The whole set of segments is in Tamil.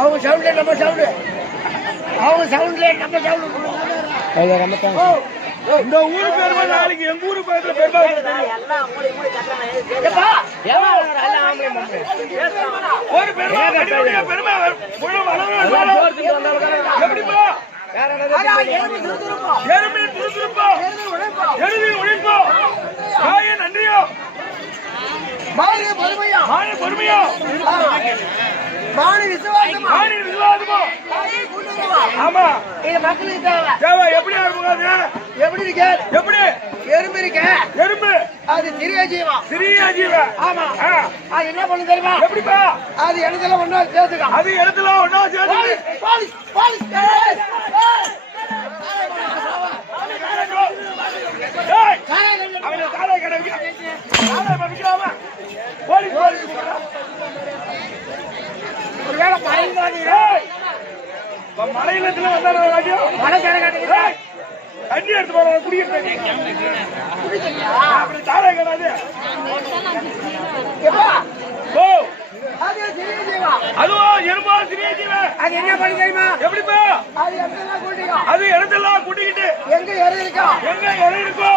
அவங்க சவுண்ட்ல நம்ம சவுண்டு, அவங்க சவுண்ட்ல நம்ம சவுண்டு. இந்த ஊரு பேருமா நாளைக்கு எங்க ஊரு பேர்ல பெருமா ஒரு பெருமா பெருமா எப்படிப்பா எருமை துருத்துருப்போ எழுதி உழைப்போ காய நன்றியோ மாநில பொறுமையா மாநில விசுவாசமோ ஆமா இது மக்களுக்கு தேவை. தேவை எப்படி இருக்காது? எப்படி இருக்க? எப்படி எறும்பு இருக்க? எறும்பு அது சிறிய ஜீவம். சிறிய ஜீவன். ஆமா. அது என்ன பண்ணு தெரியுமா? எப்படிப்பா? அது இடத்துல ஒண்ணா சேர்த்துக்க. அது இடத்துல ஒண்ணா சேர்த்து பாலிஸ் பாலிஸ் அவனை காலை கடை விக்கிறாம போலீஸ் போலீஸ் ஒருவேளை மறைந்தாங்க மலையில வந்தாரு மலை கடை கட்டுங்க. தண்ணி எடுத்து போற குடிக்கிறது அப்படி தாரை கிடையாது. அதுவும் எறும்பா சிறிய ஜீவன். அது என்ன பண்ணி தெரியுமா? எப்படிப்பா? அது இடத்தெல்லாம் கூட்டிக்கிட்டு எங்க இடம் இருக்கோ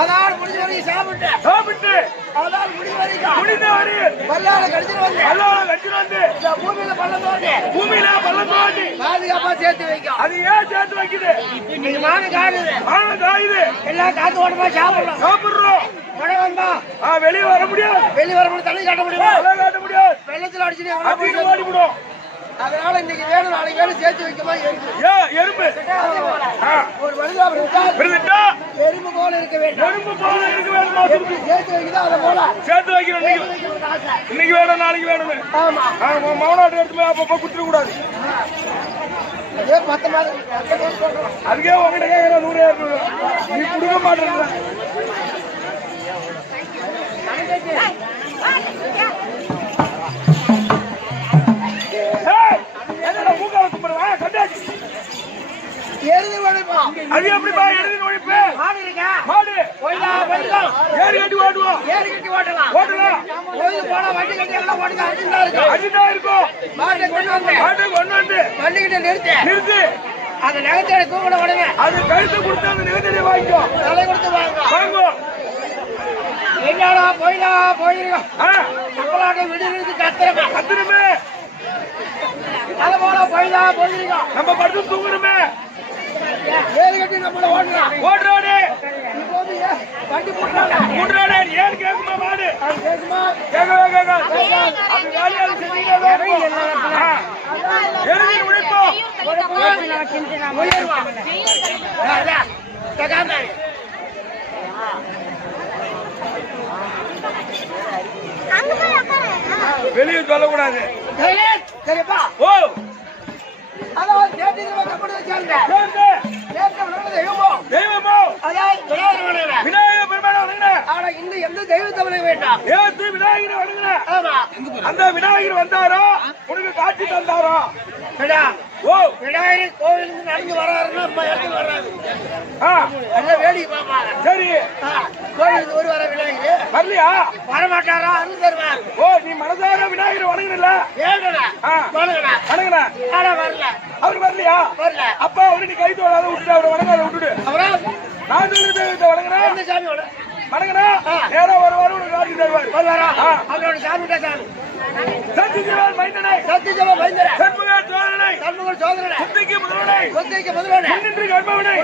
அதான் முடிஞ்ச வரைக்கும் சாப்பிட்டு அதான் முடிந்த வரைக்கும் பல்லால கடிச்சிட்டு வந்து பூமியில பள்ளம் தோண்டி பாதுகாப்பா சேர்த்து வைக்கும். அது ஏன் சேர்த்து வைக்குது? இன்னைக்கு மானம் காயுது எல்லாம் காத்து ஓட்டமா சாப்பிடுறோம். மழை வந்தா வெளியே வர முடியாது தண்ணி காட்ட முடியாது வெள்ளத்துல அடிச்சுட்டு ஓடிவிடும். அதனால இன்னைக்கு வேணும் நாளைக்கு வேணும் சேர்த்து வைக்குமா எறும்பு ஒரு மனிதா எறும்பு போல இருக்க வேண்டும். சேர்த்து வைக்குதா அதை போல சேர்த்து வைக்கணும். இன்னைக்கு வேணும் நாளைக்கு வேணும். மௌனாட்டு எடுத்து அப்பப்போ குத்துட கூடாது. அதுக்கே உங்ககிட்ட கேட்கிற 100 நீ கொடுக்க மாட்டேன். அது எப்படிப்பா எழுதி ஒழிப்பு? மாடு ஏறி கட்டி ஓட்டுவோம். ஓட்டலாம் வண்டி கட்டி எல்லாம் ஓட்டுங்க. அடிதான் இருக்கும். மாட்டை கொண்டு வந்து வண்டிகிட்ட நிறுத்து. அந்த நகத்தடி தூக்கிட உடனே அது கழுத்து கொடுத்து அந்த நகத்தடி வாங்கிக்கோ. தலை கொடுத்து வாங்கோ. என்னடா போயிருக்கோம் நம்மளாக விடுவிட்டு கத்துறமே அதை போல போயிருக்கோம். நம்ம படுத்து தூங்குறோமே ஏறி கட்டி நம்மள ஓடுறானே வண்டி போட்டுறானே ஏன் கேட்குமா மாடு? கேட்க அப்படி வேலையாளு செஞ்சீங்க எழுதி உழைப்போம். வெளியே சொல்லக்கூடாது. சரிப்பா ஓ அதாவது தெய்வமோ விநாயகர் பெருமானை வணங்கின. ஆனா இன்னும் எந்த தெய்வத்தை வணங்க வேண்டாம். ஏத்து விநாயகரை வணங்கின. அந்த விநாயகர் வந்தாரோ உனக்கு காட்சி தந்தாரோ? ஓ விநாயகர் கோவிலுக்கு நடந்து வர்றாருன்னா நம்ம இடத்துல வர்றாரு. வேடிக்கை பார்ப்பாங்க. சரி கோவிலுக்கு ஒரு வர விநாயகர் வரலையா? வரமாட்டாரா? அருள் தருவார். ஓ நீ மனசார விநாயகர் வணங்கினல? வணங்கின ஆனா வரல. அவர் வரலையா? வரல. அப்பா அவரு நீ கை தோடாத விட்டுட்டு அவரை வணங்காத விட்டுடு. அப்புறம் நான் சொல்லுறத வணங்கினா இந்த சாமியோட வணங்கினா நேரா வருவாரு உனக்கு காட்சி தருவாரு. வருவாரா? அவரோட சாமிட்ட சாமி சத்தியஜீவன் மைந்தனை சண்முக சோதரனை சுத்திக்கு முதல்வனை முன்னின்று கர்ப்பவனை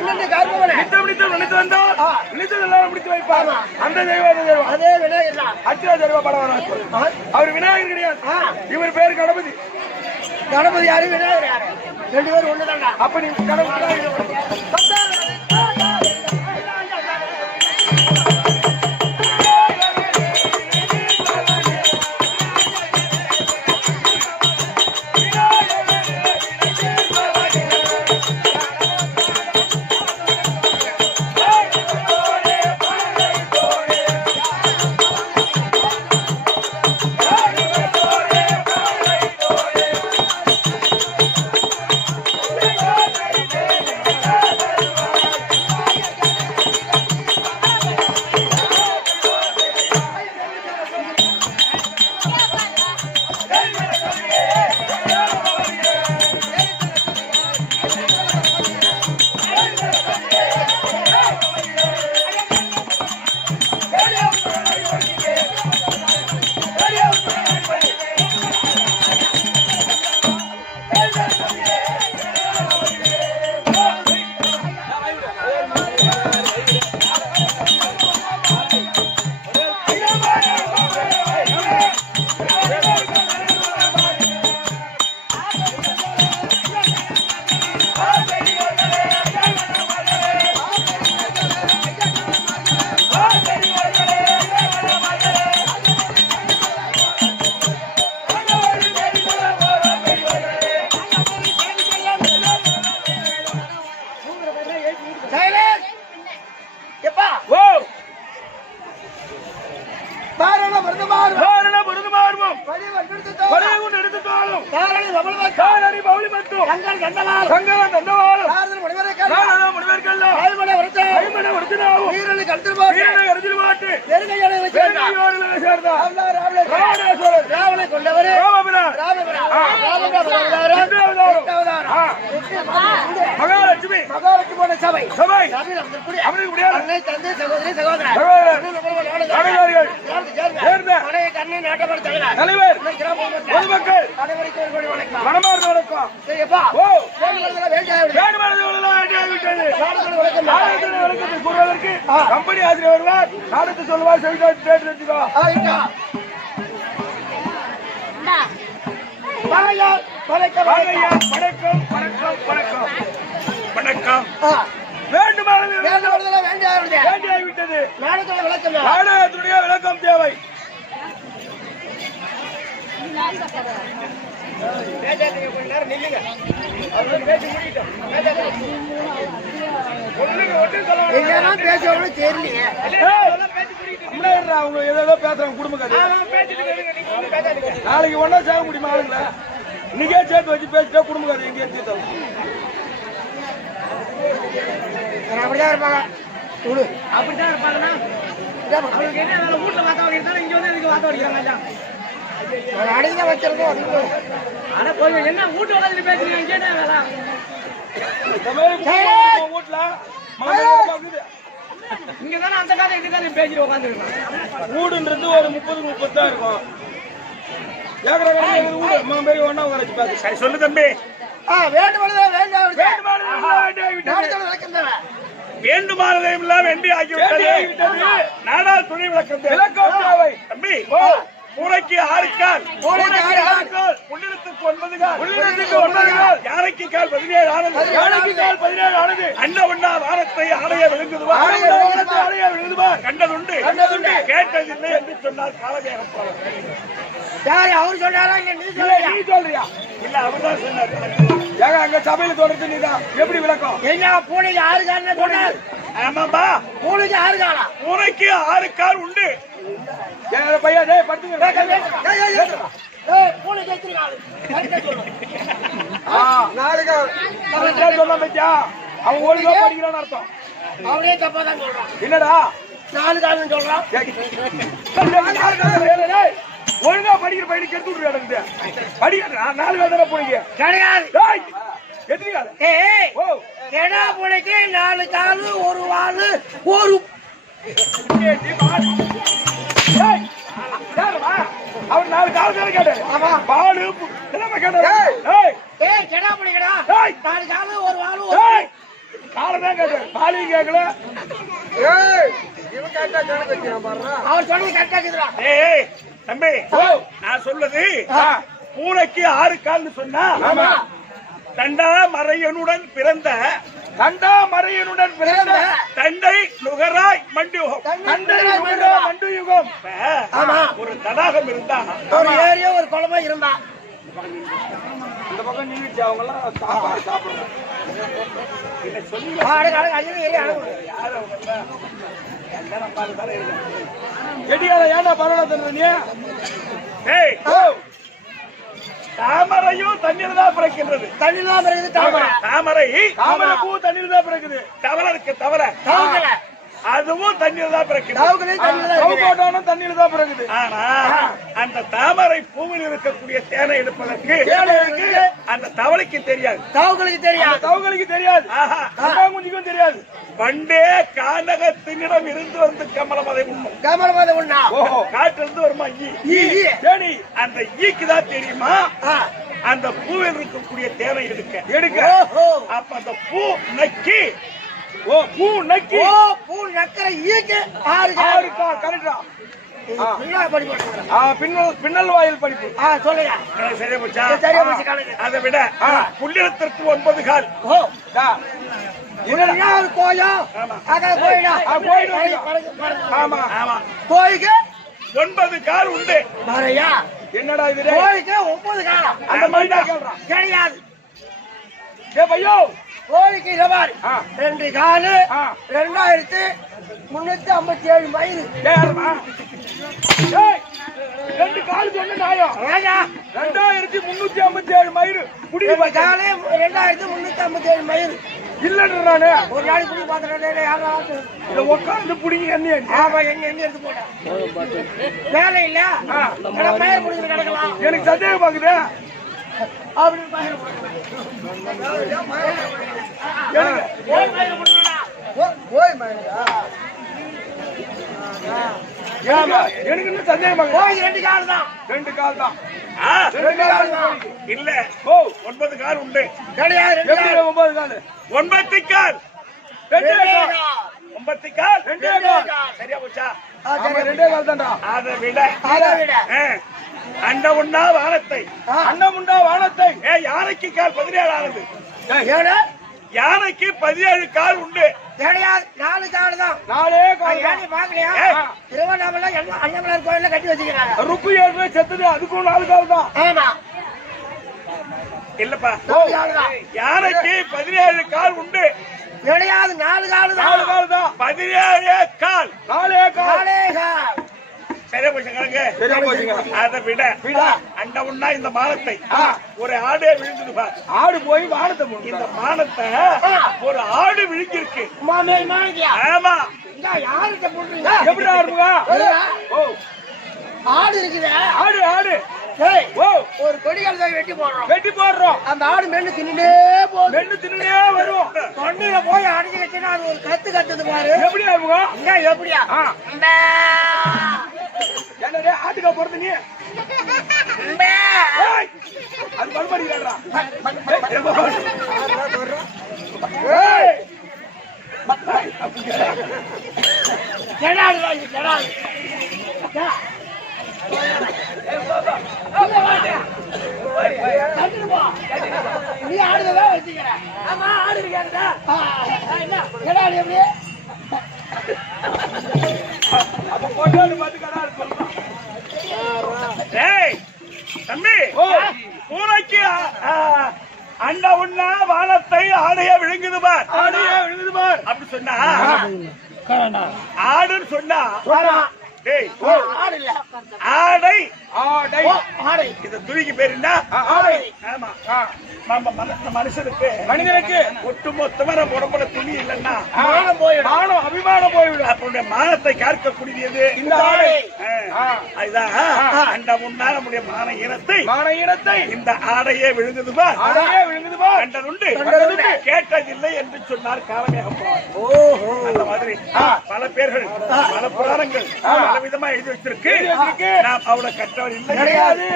நித்தம் நினைத்து வந்தால் நினைத்ததெல்லாம் முடித்து வைப்பார். அந்த தெய்வம் அதே விநாயகர் தான். அச்சா தெய்வ படவராஜ். அவர் விநாயகர் கிடையாது. இவர் பேர் கணபதி. கணபதி யாரு விநாயகர் யாரு? 2 பேரும் ஒண்ணுதான்டா. அப்ப நீ கணபதி காரணி ரமணவன் காரணி பவுளி மட்டும் சங்கர் தந்தவாள் சங்கரன் தந்தவாள் சாரதன் முனிவர்கள் நானா முனிவர்கள் ஆய்மனை வருத்தம் ஐமனை ஒருத்தினாவும் வீரனை கருத்துப்பாட்டு வீரனை கருத்தில் மாட்டு நெருங்கையோடு சேர்ந்தார் பெருமையோடு சேர்ந்தா ராவணேஸ்வரர் ராவணை கொண்டவரே ராமபிரான் மகாலட்சுமி மகாலட்சுமி சபை சபை சபையில் அமர்ந்திருக்கூடிய அவனுக்கு முடியாது அன்னை தந்தை சகோதரி சகோதரர் நாடுகாரிகள் சேர்ந்த பழைய கண்ணை நாட்டப்பட தலைவர் தலைவர் கிராம பொதுமக்கள் அனைவருக்கும் ஒரு கோடி வணக்கம் மனமார்ந்த வணக்கம் சரிப்பா ஓ வேண்டுதல்களை வேண்டியது வேண்டுமானவர்களெல்லாம் வேண்டியாகிவிட்டது நாடுகள் வணக்கம் நாடகத்தின் விளக்கத்தை கூறுவதற்கு கம்பெனி ஆசிரியர் வருவார் நாடகத்தை சொல்லுவார் செய்தி கேட்டு வச்சுக்கோ ஆயிட்டா வாங்கய்யா வணக்கம் வாங்கய்யா வணக்கம் வணக்கம் வணக்கம் வணக்கம் ஆ வேண்டுமானவர்கள் வேண்டுதல்களை வேண்டியது வேண்டியாகிவிட்டது நாடுகள் வணக்கம் நாடகத்துடைய விளக்கம் தேவை பேசாதீங்க கொஞ்ச நேரம் நில்லுங்க அவங்க பேசி முடிட்டோம் இல்லைன்னா பேசுவாங்க தெரியலையே அவங்க ஏதோ பேசுறாங்க குடும்ப கதை நாளைக்கு ஒன்னா சேர முடியுமா ஆளுங்கள இன்னைக்கே சேர்த்து வச்சு பேசிட்டா குடும்ப கதை எங்கேயே தீர்த்தோம் அப்படிதான் இருப்பாங்க அப்படித்தான் இருப்பாங்கன்னா அவங்களுக்கு என்ன வேலை வீட்டுல வாத்த வடிக்கிறாங்க இங்க வந்து இதுக்கு வாத்த வடிக்கிறாங்க அடிங்க வச்சிருக்கோம் அதுக்கு ஆனா கொஞ்சம் என்ன வீட்டு உட்காந்து பேசுறீங்க கேட்டா வேலை வீட்டுல இங்க தானே அந்த காலம் இங்க தானே பேசிட்டு உட்காந்துருக்காங்க வீடுன்றது ஒரு 30-30 தான் இருக்கும் ஏக்கர் வீடு அம்மா பேர் ஒன்னா உட்கார வச்சு பேசு சரி சொல்லு தம்பி வேண்டுமானதையெல்லாம் வேண்டி ஆகிவிட்டது நாடா துணை விளக்கம் விளக்கம் தேவை தம்பி பூனைக்கு 6 கால் புள்ளினத்துக்கு 9 கால் புள்ளினத்துக்கு 9 கால் யானைக்கு கால் 17 ஆனது யானைக்கு கால் 17 ஆனது அண்ண ஒண்ணா வாரத்தை ஆடைய விழுங்குதுவா ஆடைய விழுங்குதுவா கண்டதுண்டு கேட்டதில்லை என்று சொன்னார் காலவேகப்பாளர் யாரு அவரு சொன்னாரா நீ சொல்றியா இல்ல அவர்தான் சொன்னார் ஏங்க அங்க சபையில தொடர்ந்து நீதான் எப்படி விளக்கம் என்ன பூனைக்கு 6 கால் சொன்னார் ஆமாப்பா பூனைக்கு 6 காலா பூனைக்கு 6 கால் உண்டு பையா டேய் படுத்துங்க பூனைக்கு எத்தனை கால் சொன்ன பத்தியா அவன் ஒழுங்கா படிக்கிறான்னு அர்த்தம் அவனே தப்பா தான் சொல்றான் என்னடா 4 கால்னு சொல்றான் ஒழுங்கா படிக்கிற பையனுக்கு எடுத்து விடுறாங்க படிக்க 4 கால் தானே போனீங்க கிடையாது எத்தனை கால் ஏய் கெடா பூனைக்கு 4 கால் ஒரு வால் ஒரு அவர் 4 கால் தானே கேட்டாரு ஆமா பாலு எல்லாமே கேட்டாரு ஏய் கெடா பூனைக்கடா 4 கால் ஒரு வால் ஒரு காலை தான் கேட்டாரு பாலையும் கேட்கல அவர் சொன்னது கரெக்டா இருக்குதுடா ஏய் தம்பி நான் சொல்றது பூனைக்கு 6 கால்னு சொன்னா தண்டாமரையனுடன் பிறந்த தண்டை நுகராய் மண்டு யுகம் ஒரு தடாகம் இருந்தா ஒரு ஏரியா ஒரு குளமா இருந்தா இந்த பக்கம் நீச்சு அவங்க எல்லாம் சாப்பிடுறாங்க எடியால ஏன்டா பரவாயில்ல நீ தாமரையும் தண்ணீர் தான் பிறக்கின்றது தண்ணீர் தான் பிறகுது தாமரை பூ தண்ணீர் தான் பிறக்குது தவளை அதுவும் தண்ணீர் தான் பிறக்குது தண்ணீர் தான் பிறகுது ஆனா அந்த தாமரை பூவில் இருக்கக்கூடிய தேனை எடுப்பதற்கு அந்த தவளைக்கு தெரியாது தவளைக்கு தெரியாது குஞ்சுக்கும் தெரியாது பண்டே கானகத்தினிடம் இருந்து வந்து கமலமதை உண்ணா காட்டிலிருந்து வருமா ஈ அந்த ஈக்கு தான் தெரியுமா அந்த பூவில் இருக்கக்கூடிய தேனை எடுக்க அப்ப அந்த பூ நக்கி பூ நக்கிற ஈக்கு 6 கால் கரெக்டா பின்னல் வாயில் படிப்பு சொல்லுங்க சரியா போச்சா அதை விட புள்ளினத்திற்கு 9 கால் கோயிலுக்கு 9 கால் உண்டு என்னடா இது கோயிலுக்கு 9 காலம் அந்த மாதிரி தான் கிடையாது பையோ கோழிக்கு ரபார் ஆ. 2 காலு ஆ. 2357 மயிறு. ஏறமா ஏய் 2 கால் சொன்ன நாயம் ஏங்க 2357 மயிறு புடி 2 காலு 2357 மயிறு. இல்லன்ற நானே ஒரு நாளைக்கு புடி பாத்துறேன் யாராவது. இத உட்கார்ந்து புடிங்க என்ன ஆமா எங்க எடுத்து போட்டேன். வேலை இல்ல. மயிறு புடிச்சு கிடக்கலாம். எனக்கு சந்தேகம் பாக்குது அப்படின்னு மயிறு புடிச்சு. எனக்கு மயிறு புடிச்சுடா. ஏமா எனக்கு இன்னும் சந்தேகம் பாக்குது கோழி 2 கால் தான். 2 கால் தான் 2 கால் தான். இல்ல ஓ 9 கால் உண்டு கிடையாது 2 எப்படி கால். 9 கால் 9 கால் 2 கால் 9 கால் 2 கால் சரியா போச்சா ஆமா 2 கால் தான்டா அதை விட அண்ட உண்டா வானத்தை அண்டம் உண்டா வானத்தை யானைக்கு கால் 17 ஆனது ஏடா யானைக்கு 17 கால் உண்டு கிடையாது 4 கால் தான். 4 கால் யானை பாக்கலையா? திருவண்ணாமலை அண்ணாமலை கோயில்ல கட்டி வச்சிருக்காங்க. ருக்கு ஏற்கனவே செத்தது அதுக்கும் 4 கால் தான் ஆமா இல்லப்பா 4 கால் தான். யானைக்கு 17 கால் உண்டு கிடையாது 4 கால் தான். 4 கால் தான் 17 கால் 4 கால் 4 கால். சரியா போச்சுங்க சரியா போச்சுங்க அதை விட அண்ட உண்ணா இந்த மானத்தை ஒரு ஆடே விழுந்தது பார் ஆடு போய் மானத்தை இந்த மானத்தை ஒரு ஆடு விழுங்கிருக்கு மாமே மாணிக்கியா. ஆமா இந்த யார்கிட்ட போடுறீங்க? எப்படி ஆடுங்க ஓ ஆடு இருக்குதே. ஆடு ஆடு ஏய் ஓ ஒரு கொடிகள் தான் வெட்டி போடுறோம். வெட்டி போடுறோம் அந்த ஆடு மென்னு தின்னுட்டே போகுது. மென்னு தின்னே வரும் தொண்டையில போய் அடிச்சு கட்டினா அது ஒரு கத்துது பாரு. எப்படி ஆடுங்க இங்க எப்படியா? என்னடே ஆட்டுக்கா போறது நீ மே. ஏய், அது பல்படிடா கெடாது வாங்கி கெடாது. நீ ஆடுதான் வச்சுக்கிற. ஆமா ஆடு இருக்காருடா. என்ன கெடாது எப்படி? அப்ப போட்டோன்னு பார்த்து கடாரு சொல்லலாம் ஏய் தம்பி பூனைக்கு அண்ட உண்ணா வானத்தை ஆடைய விழுங்குது பார் ஆடைய விழுங்குது பார் அப்படி சொன்னா ஆடுன்னு சொன்னா டேய் ஆடு இல்ல ஆடை ஆடை ஆடை. இந்த துணிக்கு பேர் என்ன ஆடை. ஆமா மனிதனுக்கு ஒட்டுமொத்தமா நம்ம உடம்புல துணி இல்லைன்னா மானம் போயிடும். மானம் அபிமானம் போய்விடும் அப்படி மானத்தை காக்கக்கூடியது இந்த ஆடை அதுதான் அந்த முன்னா நம்முடைய மான இனத்தை இந்த ஆடையே விழுங்குதுமா ஆடையே விழுங்குதுமா கண்டதுண்டு கேட்டதில்லை என்று சொன்னார் காலமேகம் ஓஹோ அந்த மாதிரி பல பேர்கள் பல புராணங்கள் பல விதமா எழுதி வச்சிருக்கு நாம் அவளை கற்றவர் இல்லை கிடையாது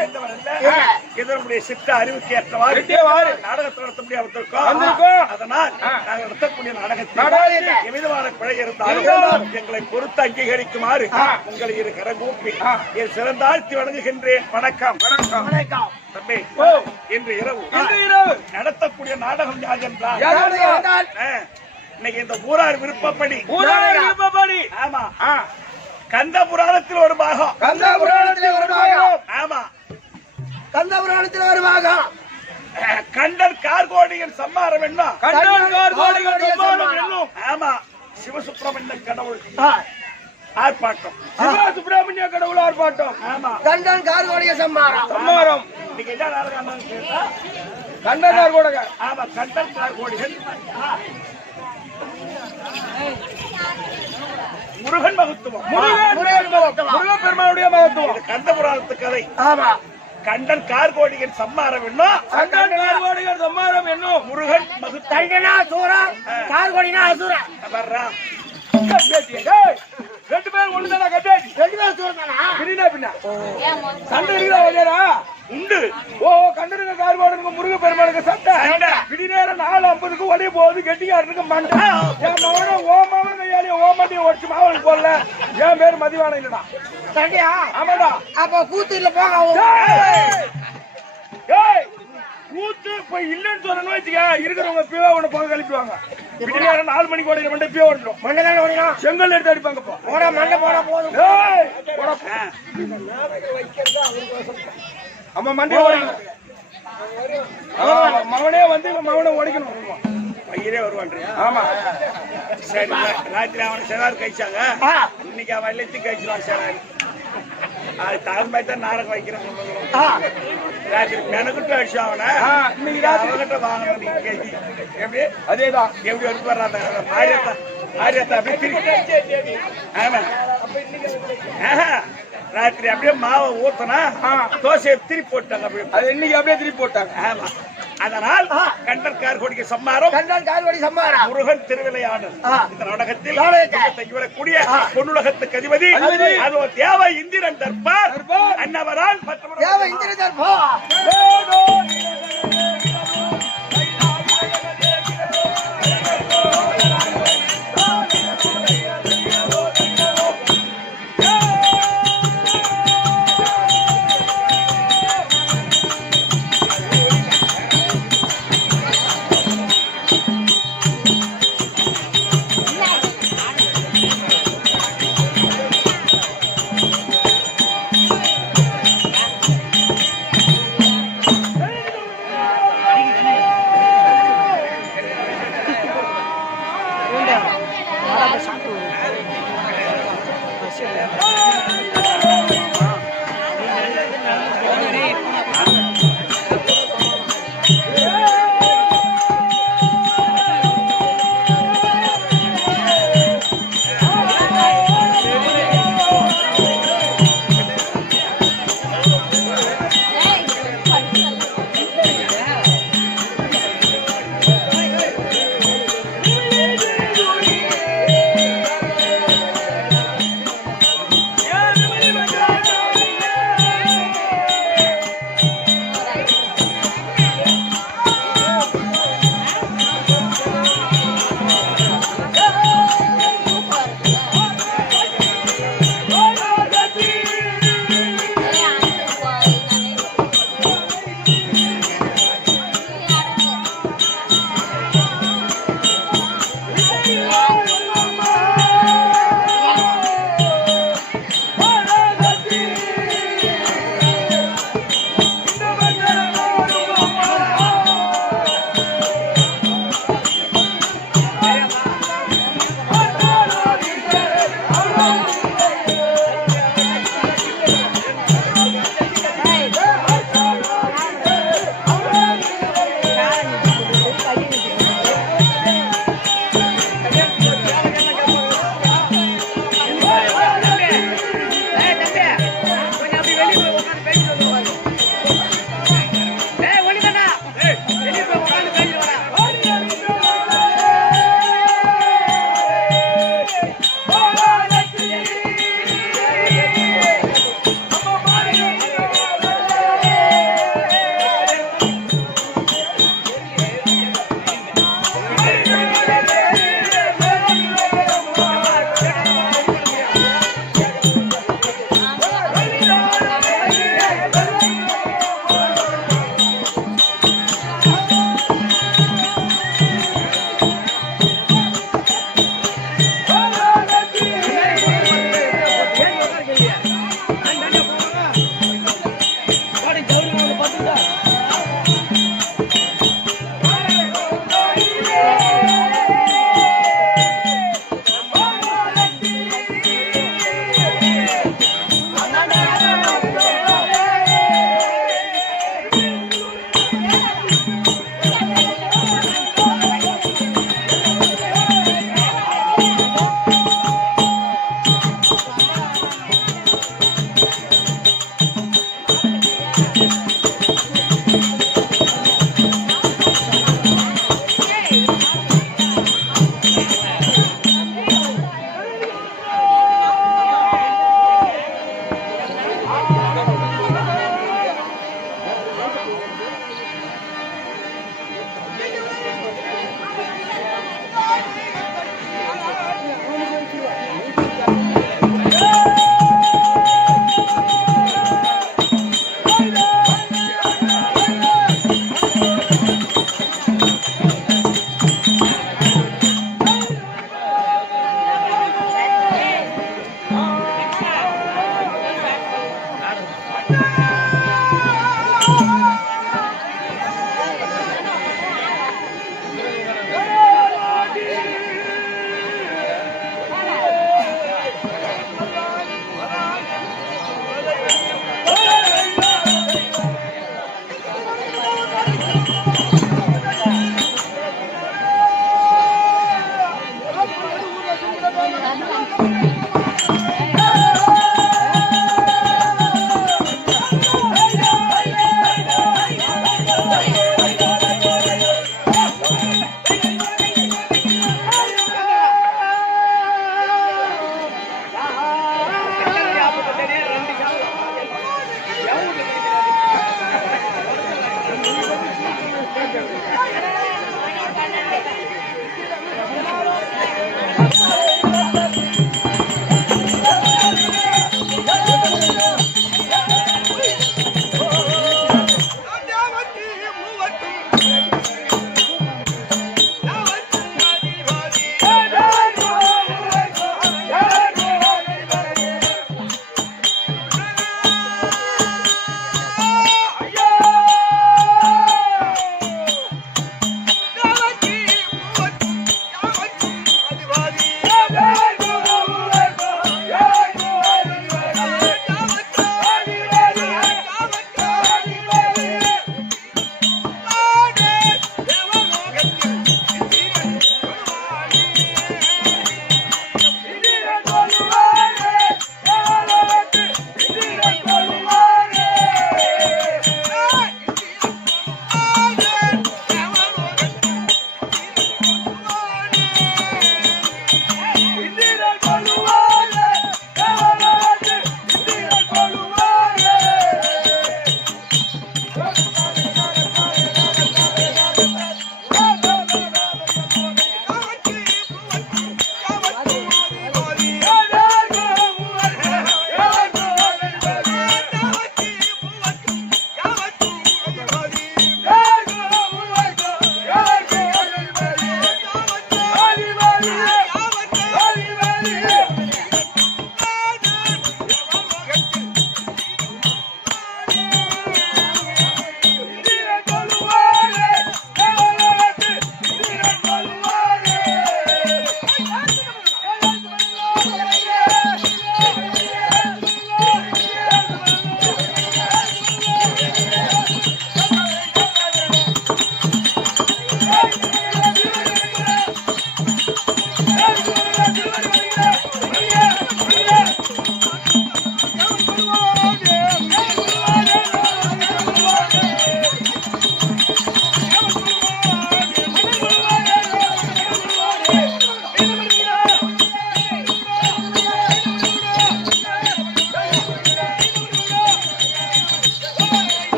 இதனுடைய சித்த அறிவுக்கு ஏற்றவாறு நாடகத்தை நடத்த முடியாமத்திருக்கோம் அதனால் நாங்கள் நடத்தக்கூடிய நாடகத்தில் எவ்விதமான பிழை இருந்தாலும் எங்களை பொறுத்து அங்கீகரிக்குமாறு உங்களை இரு கரங்கூப்பி என் சிறந்தாழ்த்தி வணங்குகின்றேன் வணக்கம் வணக்கம். தம்பி இன்று இரவு நடத்தக்கூடிய நாடகம் யார் என்றால் இன்னைக்கு இந்த ஊரார் விருப்பப்படி ஆமா கந்த புராணத்தில் ஒரு பாகம் ஆமா கந்த புராணத்தில் ஒரு பாகம் கண்டன் கார்கோடியின் சம்மாரம் என்ன ஆமா சிவசுப்பிரமணிய கடவுள் ஆர்ப்பாட்டம் சிவசுப்பிரமணிய கடவுள் ஆர்ப்பாட்டம் ஆமா கண்டன் கார்கோடிய சம்மாரம் இன்னைக்கு என்ன நாடகம் கண்டன் கார்கோடக ஆமா கண்டன் கார்கோடிகள் முருகன் மகத்துவம் முருகன் பெருமானுடைய மகத்துவம் இது கந்த புராணத்து கதை ஆமா கண்டன் கார்கோடிகள் சம்மாரம் என்னும் முருகன் கண்டனா சூரா கார்கோடினா அசுரா வர்றா 2 பேர் ஒண்ணுதானா கட்டாடி 2 பேர் சூரதானா பின்ன சண்டை இருக்கா உண்டு ஓ கண்டனுங்க கார்கோடனுங்க முருக பெருமானுக்கு சண்டை பிடி நேரம் 4:50க்கு ஒளிய போகுது கெட்டிக்காரனுக்கு மண்டை என் மகன ஓ மகன் கையாலே ஓ மண்டியை ஒடிச்சு மாவனுக்கு போடல என் பேர் மதிவான இல்லடா சண்டையா ஆமாடா அப்ப கூத்துல போக கூத்து இப்ப இல்லன்னு சொல்லணும் வச்சுக்க இருக்கிறவங்க பியோ ஒண்ணு போக கழிப்புவாங்க பிடி நேரம் 4 மணிக்கு ஓடிற மண்டை பியோ ஓடிடும் மண்டை தானே ஓடிடும் செங்கல் எடுத்து அடிப்பாங்க போட மண்டை போட போதும் அம்மா மண்டை ஓடிக்கணும் மகனே வந்து மகனை ஓடிக்கணும் நீரே வருவான்றியா? ஆமா. சரி, ராத்திரி அவனை சிறார் கழிச்சாங்க, ஆ. இன்னைக்கு அவன் எல்லாத்தையும் கழிச்சிருவான் சிறார். அது தகுந்த மாதிரி தான் நாடகம் வைக்கிறேன். ஆ. ராத்திரி மெனக்கிட்டு அடிச்சு அவனை இன்னைக்கு ராத்திரி அவன்கிட்ட வாங்கணும். நீங்க கேள்வி எப்படி அதேதான். எப்படி எடுப்பாராத்த மாரியத்தா மாரியத்தா அப்படி திருப்பி. ஆமா. ஆஹா. ராத்திரி அப்படியே மாவை ஊத்தனா தோசையை திருப்பி போட்டாங்க. அப்படி அது இன்னைக்கு அப்படியே திருப்பி போட்டாங்க. ஆமா. அதனால் கண்டற்கார் கொடிக்கு சம்மாரம் கண்டால் கால்வடி சம்மாரா முருகன் திருவிளையாடல். இந்த நாடகத்தில் கூடிய பொன்னுலகத்துக்கு அதிபதி அது தேவ இந்திரன் தர்பார் அன்னவரால் தேவ இந்திரன் தர்பா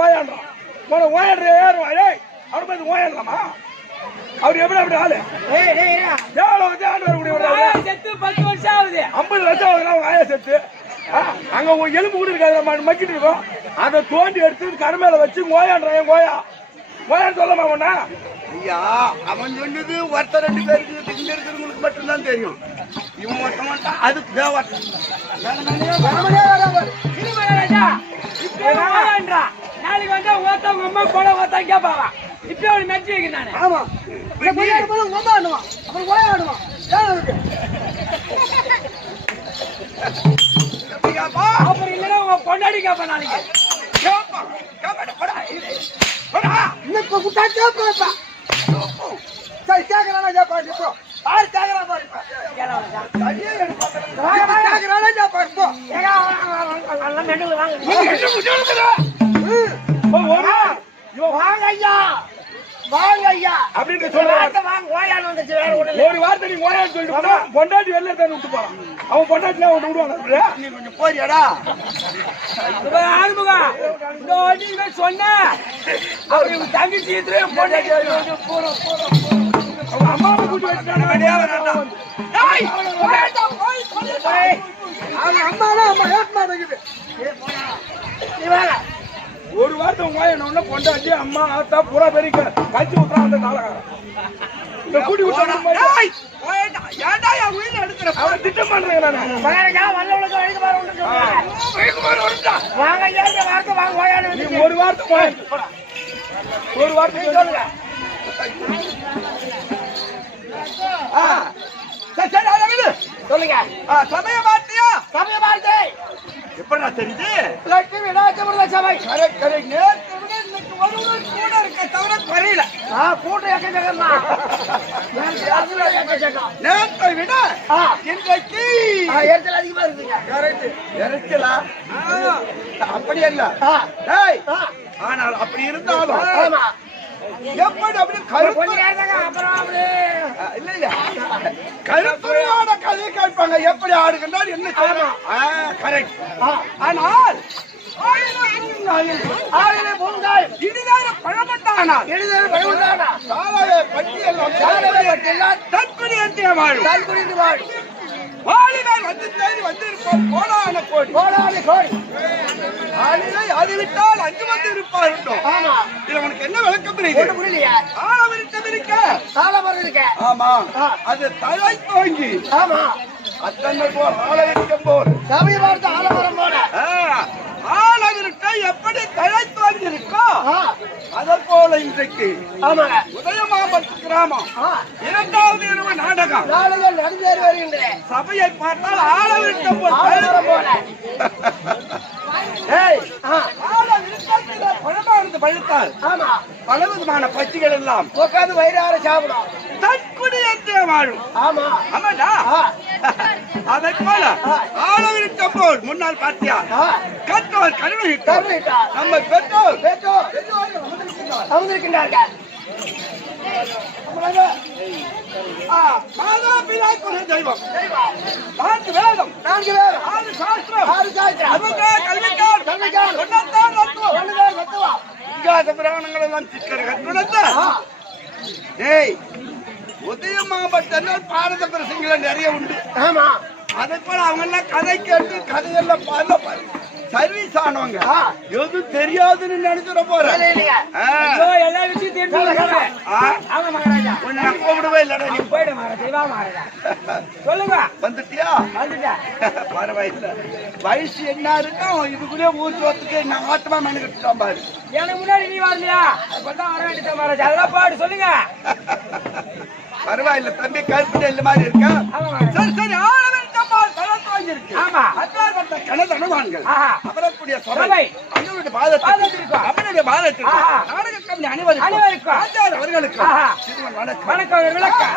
ஓயாடுறான் ஓயாடுற ஏய் அவரை பார்த்து ஓயாடலாமா அவர் எப்படி அப்படி ஆளு செத்து 10 வருஷம் ஆகுது 50 லட்சம் ஆகுதுன்னா அவங்க ஆயா செத்து அங்க எலும்பு கூட இருக்காது மக்கிட்டு இருக்கும் அதை தோண்டி எடுத்து கருமேல வச்சு ஓயாடுறான் ஓயான்னு சொல்லமா ஒண்ணா ஐயா அவன் சொன்னது ஒருத்தர் 2 பேருக்கு இங்க இருக்கிறவங்களுக்கு மட்டும்தான் தெரியும் இவன் ஒருத்தன் அதுக்கு தேவன் நாளைக்கு வந்து ஓத்தவங்க அம்மா போல ஓத்தா கேப்பாங்க இப்ப அவனு மெச்சு வைக்க நானு ஆமா ஆடுவான் அப்புறம் ஓயாடுவான் அப்புறம் இல்லைன்னா உங்க பொண்டாடி கேப்பா நாளைக்கு இன்னும் குட்டா கேப்பா சரி கேக்குறானா கேப்பா இப்போ ஆறு கேக்குறா பாருப்பா கேக்குறானா கேப்பா இப்போ வாங்க ஐயா வாங்க ஐயா அப்படின்னு சொல்றாங்க வாங்க ஓயான்னு வந்துச்சு வேற ஒரு வார்த்தை நீ ஓயான்னு சொல்லிட்டு பொண்டாட்டி வெளில தான் விட்டு போறான் அவன் பொண்டாட்டிலாம் அவன் விடுவாங்க நீ கொஞ்சம் போறியாடா ஆறுமுகா இந்த வாட்டி சொன்ன அவருக்கு தங்கச்சி பொண்டாட்டி அவங்க அம்மாவை கூட்டி வச்சுட்டாங்க அவங்க அம்மானா அம்மா ஏற்மா இருக்குது ஒரு வார்த்தை ஓயணும்னா பொண்டாட்டி அம்மா ஆத்தா புறா பெரிய கட்சி விட்டுறான் அந்த காலகாரம் இந்த கூட்டி விட்டு ஏன்டா என் உயிரை எடுக்கிற அவன் திட்டம் பண்றேன் வாங்க ஏன் வார்த்தை வாங்க ஓயான்னு நீ ஒரு வார்த்தை ஒரு வார்த்தை சொல்லுங்க சொல்லுங்க சமய வார்த்தையா சமய வார்த்தை எப்படா தெரியுது லட்சுமி ராஜமுருக சபை கரெக்ட் கரெக்ட் இன்னைக்கு ஒருவர் கூட இருக்க தவிர குறையில கூட்டம் எக்கச்சக்கம்மா நேற்றை விட இன்றைக்கு எரிச்சல் அதிகமா இருக்குங்க கரெக்ட் எரிச்சலா அப்படி இல்ல ஆனால் அப்படி இருந்தாலும் எப்படி அப்படி இல்ல இல்ல கருத்துறையோட கதை கேட்பாங்க எப்படி ஆடுகின்றார் என்ன கரெக்ட் ஆனால் அது விட்டால் அங்கு வந்து இருப்பார் உனக்கு என்ன விளக்கம் புரியல ஆமா அது தலை தோங்கி ஆமா அத்தனை போல் ஆலவிருக்கும் போல் சமயபார்த்த ஆலமரம் போல ஆலவிருக்க எப்படி தலை தோங்கி இருக்கோ அதை போல இன்றைக்கு உதயமாபத்து கிராமம் 2வது இரவு நாடகம் நடந்தேறி வருகின்றன சபையை பார்த்தால் ஆலவிருக்கம் போல பழமானது பழுத்தால் பல விதமான பட்சிகள் எல்லாம் உட்காந்து வயிறார சாப்பிடும் தற்குடி என்றே வாழும் ஆமா ஆமாடா அதை போல ஆளவிருக்கம் போல் முன்னால் பார்த்தியா கற்றவர் கருவிட்டார் நம்ம பெற்றோர் அமர்ந்திருக்கின்றார்கள் மாதா பிதா குரு தெய்வம் 4 வேதம் 6 சாஸ்திரம் கல்விக்கார் புராணங்கள் எல்லாம் உதயமாபத்தனால் பாரத பிரசங்களை நிறைய உண்டு ஆமா அதை போல அவங்க எல்லாம் கதை கேட்டு கதையெல்லாம் சர்வீஸ் ஆனவங்க எது தெரியாதுன்னு நினைச்சுட போறேன் எல்லா விஷயம் கூப்பிடவே இல்லடா நீ சொல்லுங்க வந்துட்டியா பரவாயில்ல வயசு என்ன இருக்கும் இதுக்குள்ளே ஊர் சோத்துக்கு நான் ஆட்டமா மெனக்கிட்டுதான் பாரு எனக்கு முன்னாடி நீ வரலையா வர வேண்டியதான் மகாராஜா அதெல்லாம் பாடு சொல்லுங்க பரவாயில்ல தம்பி கருப்பு நெல் மாதிரி இருக்கா சரி சரி ஆமா கணதனவான்கள் அவரக்கூடிய சபை அவனுடைய பாதத்திற்கு நாடக கம்பெனி அனைவருக்கும் ஆச்சார அவர்களுக்கு வணக்கம் விளக்கம்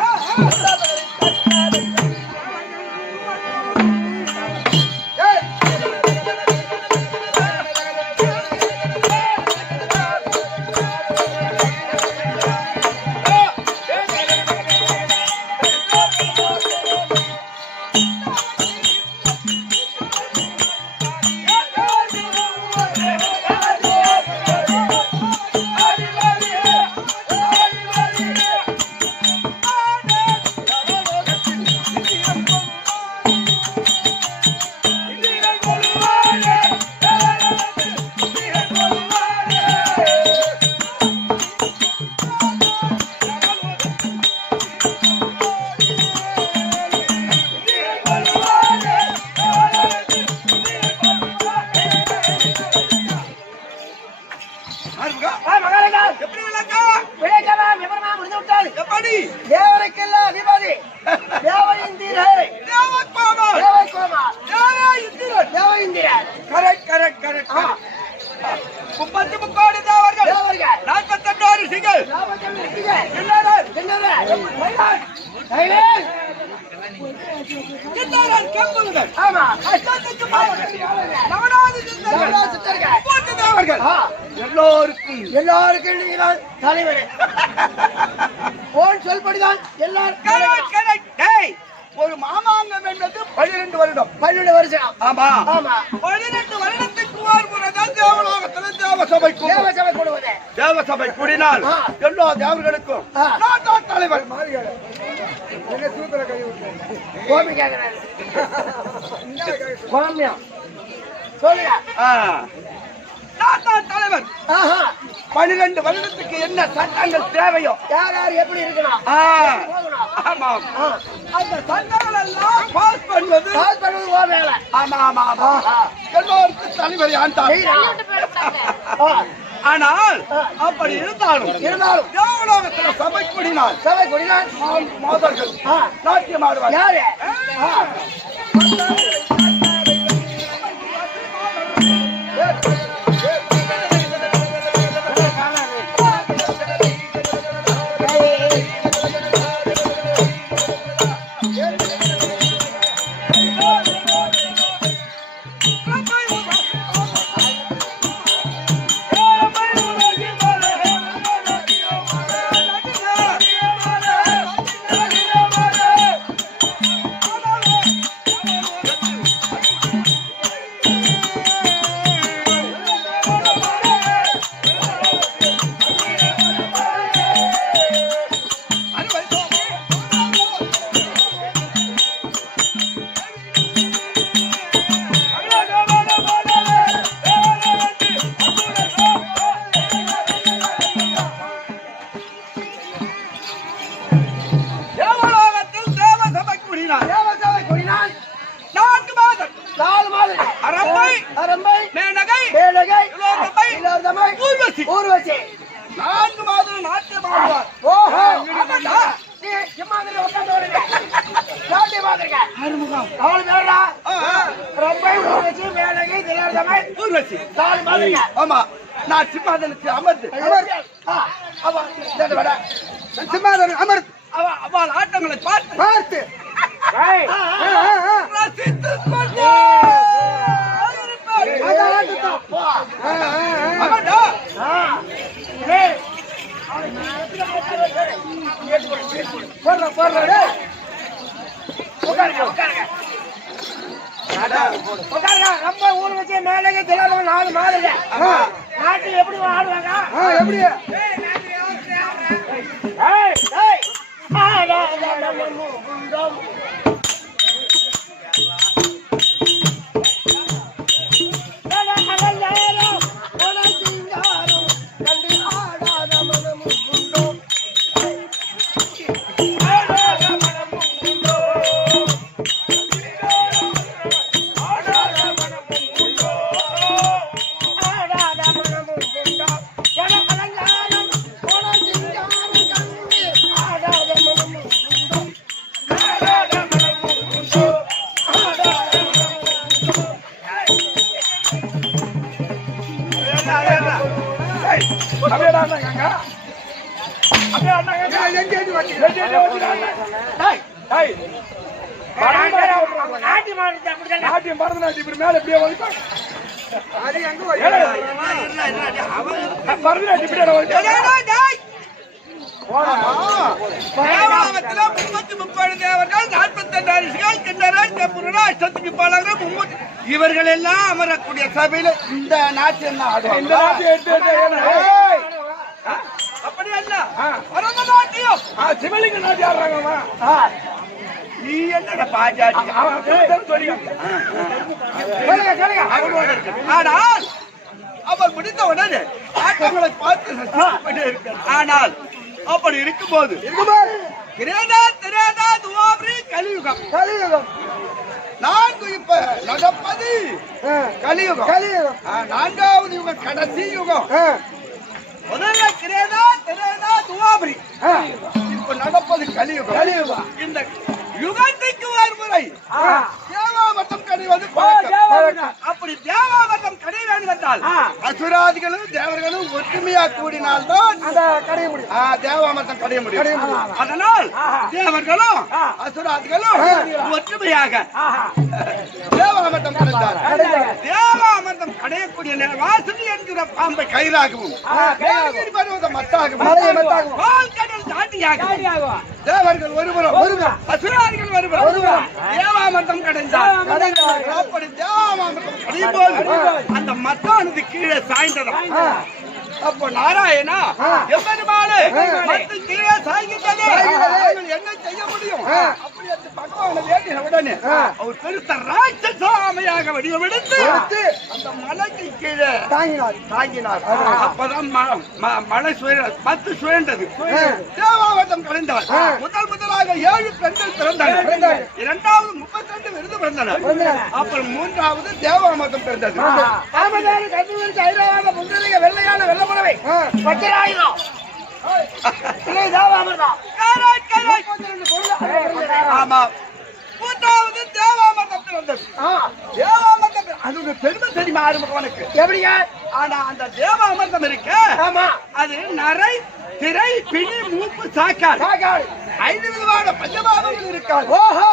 மகாராஜா எப்படி விளக்கம்? விளையாடலாம் விவரமா முடிந்து விட்டால் எப்படி? தேவருக்கெல்லாம் அதிபதி தேவ இந்திரே தேவகோமா. தேவ கோமா தேவ இந்திரன். தேவ இந்திரன் கரெக்ட் கரெக்ட் கரெக்ட். 33 தேவர்கள், தேவர்கள் 48 ரிஷிகள், கிண்ணறன் கம்புகள், ஆமா அஷ்டதிக்கு நவநாத சித்தர்கள், 30 தேவர்கள் எல்லோருக்கும் எல்லாருக்கும் நீதான் தலைவர். போன் சொல்படிதான் எல்லாரும் கரெக்ட் கரெக்ட். டேய், ஒரு மாமாங்கம் என்பது 12 வருடம். 12 வருஷம். ஆமா ஆமா 12 வருடத்துக்கு ஒரு முறைதான் தேவலோகத்தில் தேவசபை கூடும். தேவசபை கூடுவது. தேவசபை கூடினால் எல்லா தேவர்களுக்கும் நான் தான் தலைவர். கோமி கேட்கிறாரு. கோமியம் சொல்லுங்க. நான் தான் தலைவர். 12 வருடத்துக்கு என்ன சட்டங்கள் தேவையோ, யார் யார் எப்படி இருக்கணும் ஆமாம், அந்த சட்டங்கள் எல்லாம் பாஸ் பண்ணுவது ஓ வேலை. ஆமா ஆமா ஆமா எல்லோருக்கும் தலைவர் யான் தான். ஆனால் அப்படி இருந்தாலும் தேவலோகத்தில் சபை கூடினால் சபை கூடினால் மாதர்கள் நாட்டியம் ஆடுவார். யாரு ஊர்வசி 4 மாதம் நாட்டியம் ஆடுவார். ஓஹோ சிம்மாதிரி உட்காந்து நாட்டியம் ஆடுறீங்க. அவளு பேரா ரொம்ப ஊர்வசி மேலகை திலார்தமை ஊர்வசி 4 மாதம். ஆமா, நான் சிம்மாதனத்தில் அமர்ந்து சிம்மாதனம் அமர்ந்து அவள் ஆட்டங்களை பார்த்து ரசித்து கொண்டே ரொம்ப ஊர் வச்சு மேலே தெரியாத 4 மாதம் நாட்டு எப்படி ஆடுவாங்க எப்படி இவர்கள் எல்லாம் அமரக்கூடிய சபையில இந்த நாட்டியம் அப்படி அல்ல, சிவலிங்க நாட்டி ஆடுறாங்க. நீ என்னோட பாஜாட்டி. ஆனால் அவர் முடிந்த உடனே ஆட்டங்களை பார்த்து ஆனால் அப்படி இருக்கும்போது கலியுகம் 4 இப்ப நடப்பது கலியுகம். 4வது யுகம் கடைசி யுகம். முதல்ல கிரேதா திரேதா துவாபரி இப்ப நடப்பது கலியுகம். இந்த யுகத்துக்கு ஒரு முறை தேவாமட்டம் கடைவது அப்படி தேவாமட்டம் கடை வேண்டும் என்றால் அசுராதிகளும் தேவர்களும் ஒற்றுமையா கூடினால்தான் கடைய முடியும். தேவாமட்டம் கடைய முடியும். அதனால் தேவர்களும் அசுராதிகளும் ஒற்றுமையாக தேவாமட்டம் கடைந்தார். தேவாமட்டம் கடையக்கூடிய வாசல் என்கிற பாம்பை கயிறாகவும் பருவத மத்தாகவும் கடல் தாண்டியாக தேவர்கள் ஒருவரும் அசுராதிகள் ஒருவரும் தேவாமட்டம் கடைந்தார். அப்படி தேவாமட்டம் கடையும் போது அந்த மத்தானது கீழே சாய்ந்ததா. அப்போ நாராயணா எம்பெருமானே மத்து கீழே சாய்கின்றது, என்ன செய்ய முடியும்? அப்படி அந்த பகவானை வேண்டிய உடனே அவர் பெருத்த ராட்சசாமையாக வடிவமெடுத்து அந்த மலைக்கு கீழே தாங்கினார். அப்பதான் மலை மத்து சுழண்டது. தேவாவட்டம் கலைந்தார். முதலாக 7 பெண்கள் பிறந்தனர். இரண்டாவது 32 விருது பிறந்தனர். அப்புறம் மூன்றாவது தேவாமட்டம் பிறந்தது. வெள்ளையான வெள்ளமளவை ஆமா மூன்றாவது தேவாமட்டம் பிறந்தது. தேவாமட்டம் அது பெருமை தெரியுமா உனக்கு? எப்படியா? ஆனா அந்த தேவாமட்டம் இருக்கு, அது நரை திரை பிணி மூப்பு சாக்காடு 5 விதமான பஞ்சபாவங்கள் இருக்காது. ஓஹோ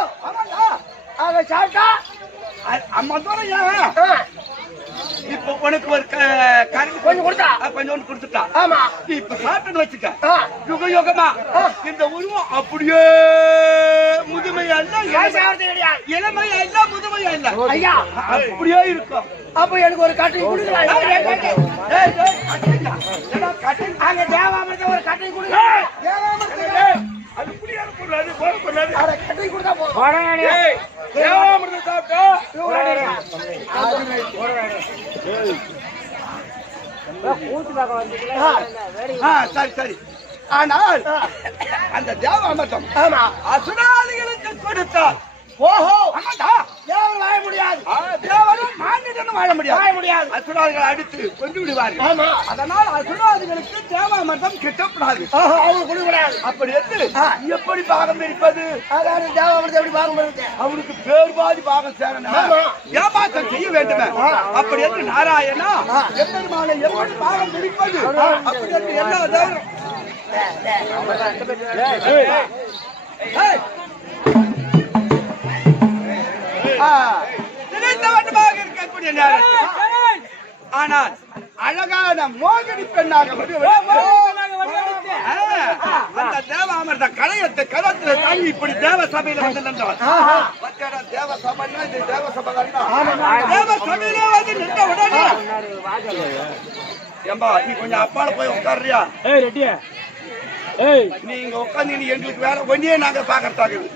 அதை சாப்பிட்டா அம்மா தோறையா இப்ப உனக்கு ஒரு கொஞ்சம் கொடுத்தா கொஞ்சம் கொடுத்துட்டா. ஆமா இப்ப சாப்பிட்டு வச்சுக்க யுக யுகமா இந்த உருவம் அப்படியே முதுமையா இல்ல இளமையா இல்ல முதுமையா இல்ல ஐயா அப்படியே இருக்கும். அப்ப எனக்கு ஒரு கட்டை கொடுக்கலாம். அங்க தேவாமத்தை ஒரு கட்டை கொடுங்க. அது புரியாது பொருளாது போற பொருளாது கட்டை கொடுத்தா போதும். தேவாமிர்தம் சாப்பிட்டா சரி சரி. ஆனால் அந்த தேவாமிர்தம் அசுராதிகளுக்கு கொடுத்தார். ஓஹோ தேவன் வாழ முடியாது, தேவனும் மாநிலம் வாழ முடியாது. அசுராதிகளை அடித்து கொண்டு விடுவார்கள். அதனால் அசுராதிகளுக்கு தேவாமிர்தம் கிட்டப்படாது, அப்படி எப்படி பாகம் இருப்பது? தேவாமிர்தம் எப்படி பாகம் இருக்கு? அவனுக்கு பேர்பாதி பாகம் சேரணும், ஏமாற்றம் செய்ய வேண்டுமே. அப்படி என்று நாராயணா எம்பெருமானை எப்படி பாகம் பிடிப்பது? அப்படி என்று எல்லா தேவரும் இருக்கக்கூடிய நேரம். ஆனால் அழகான மோகினி பெண்ணாக அந்த தேவாமிர்த கலையத்தை களத்துல தாங்கி இப்படி தேவ சபையில வந்து நின்றார். தேவ சபைன்னா இது தேவ சபை தான். தேவ சபையில வந்து நின்ற உடனே ஏம்பா நீ கொஞ்சம் அப்பால போய் உட்காருறியா? நீங்க உட்காந்து எங்களுக்கு வேலை ஒன்னே நாங்க பாக்கறதாக்குது.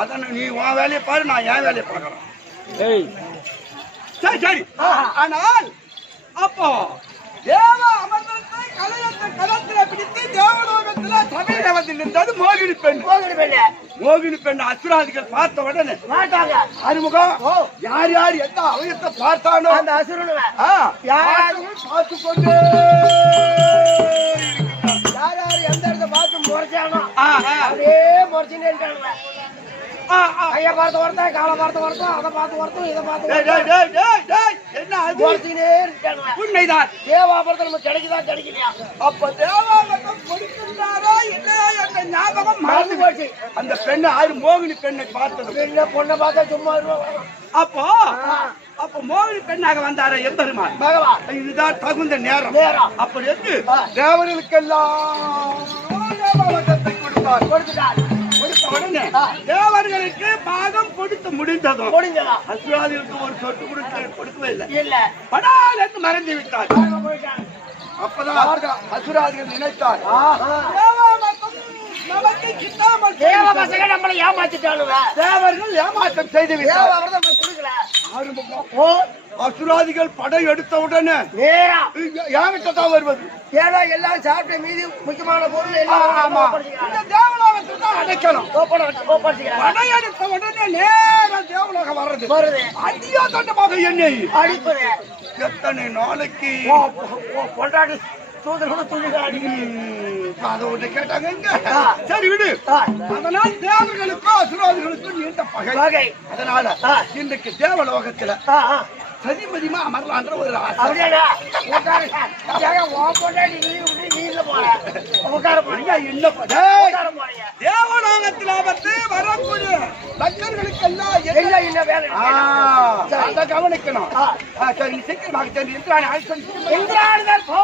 அதான் நீ உன் வேலையை பாரு, நான் என் வேலையை பாக்குறேன். சரி சரி. ஆனால் அப்போ தேவ அமர்ந்தத்தை கலையத்தை களத்தில பிடித்து தேவலோகத்துல சபையில வந்து நின்றது மோகினி பெண். மோகினி பெண் அசுராதிகள் பார்த்த உடனே அறிமுகம் யார் யார் எந்த அவயத்தை பார்த்தானோ அந்த அசுரன் பார்த்து கொண்டு யார் யார் எந்த இடத்த பார்த்து முறைச்சானோ அப்படியே முறைச்சுன்னு இருக்காங்க. கைய பார்த்து வரட்டும், காலை பார்த்து வரட்டும், அதை பார்த்து வரட்டும், இதை பார்த்து என்ன உண்மைதான். தேவாபுரத்தில் நம்ம கிடைக்கலையா? அப்ப தேவாபுரம் கொடுக்கின்றாரோ இல்லையா என்ற ஞாபகம் மறந்து போச்சு. அந்த பெண்ணை ஆறு மோகினி பெண்ணை பார்த்தது. பொண்ணை பார்த்தா சும்மா அப்போ அப்ப மோகினி பெண்ணாக வந்தார எம்பெருமான் பகவான். இதுதான் தகுந்த நேரம். அப்படி இருக்கு தேவர்களுக்கெல்லாம் கொடுத்தார். கொடுத்த உடனே தேவர்களுக்கு பாகம் கொடுத்து முடிந்ததும் அசுராதிகளுக்கு ஒரு சொட்டு கொடுக்கவே இல்லை. படால் என்று மறந்து விட்டார். அப்பதான் அசுராதிகள் நினைத்தார் நம்மளை ஏமாத்திட்டாங்க. தேவர்கள் ஏமாற்றம் செய்து விட்டார். அசுராதிகள் படை எடுத்த உடனே என்கிட்ட தான் வருவது. ஏன்னா எல்லாம் சாப்பிட்ட மீதி முக்கியமான பொருள் தேவலோகத்தில் தான் அடைக்கணும். படையெடுத்த உடனே நேரா தேவலோகம் வர்றது. அடியா தண்டமாக என்னை அடிப்பது எத்தனை நாளைக்கு கொண்டாடி தூதரோட துணிகள் அதோட கேட்டாங்க இங்க. சரி விடு. அதனால் தேவர்களுக்கும் அசுராதிகளுக்கும் நீண்ட பகை. அதனால இன்றைக்கு தேவலோகத்துல சதிமதிமா அமரலான்ற ஒரு ஆசை. தேவலோகத்தில் ஆபத்து வரக்கூடிய பக்தர்களுக்கெல்லாம் என்ன வேலை கவனிக்கணும். சரி சீக்கிரமாக சென்று இந்திராணி போ.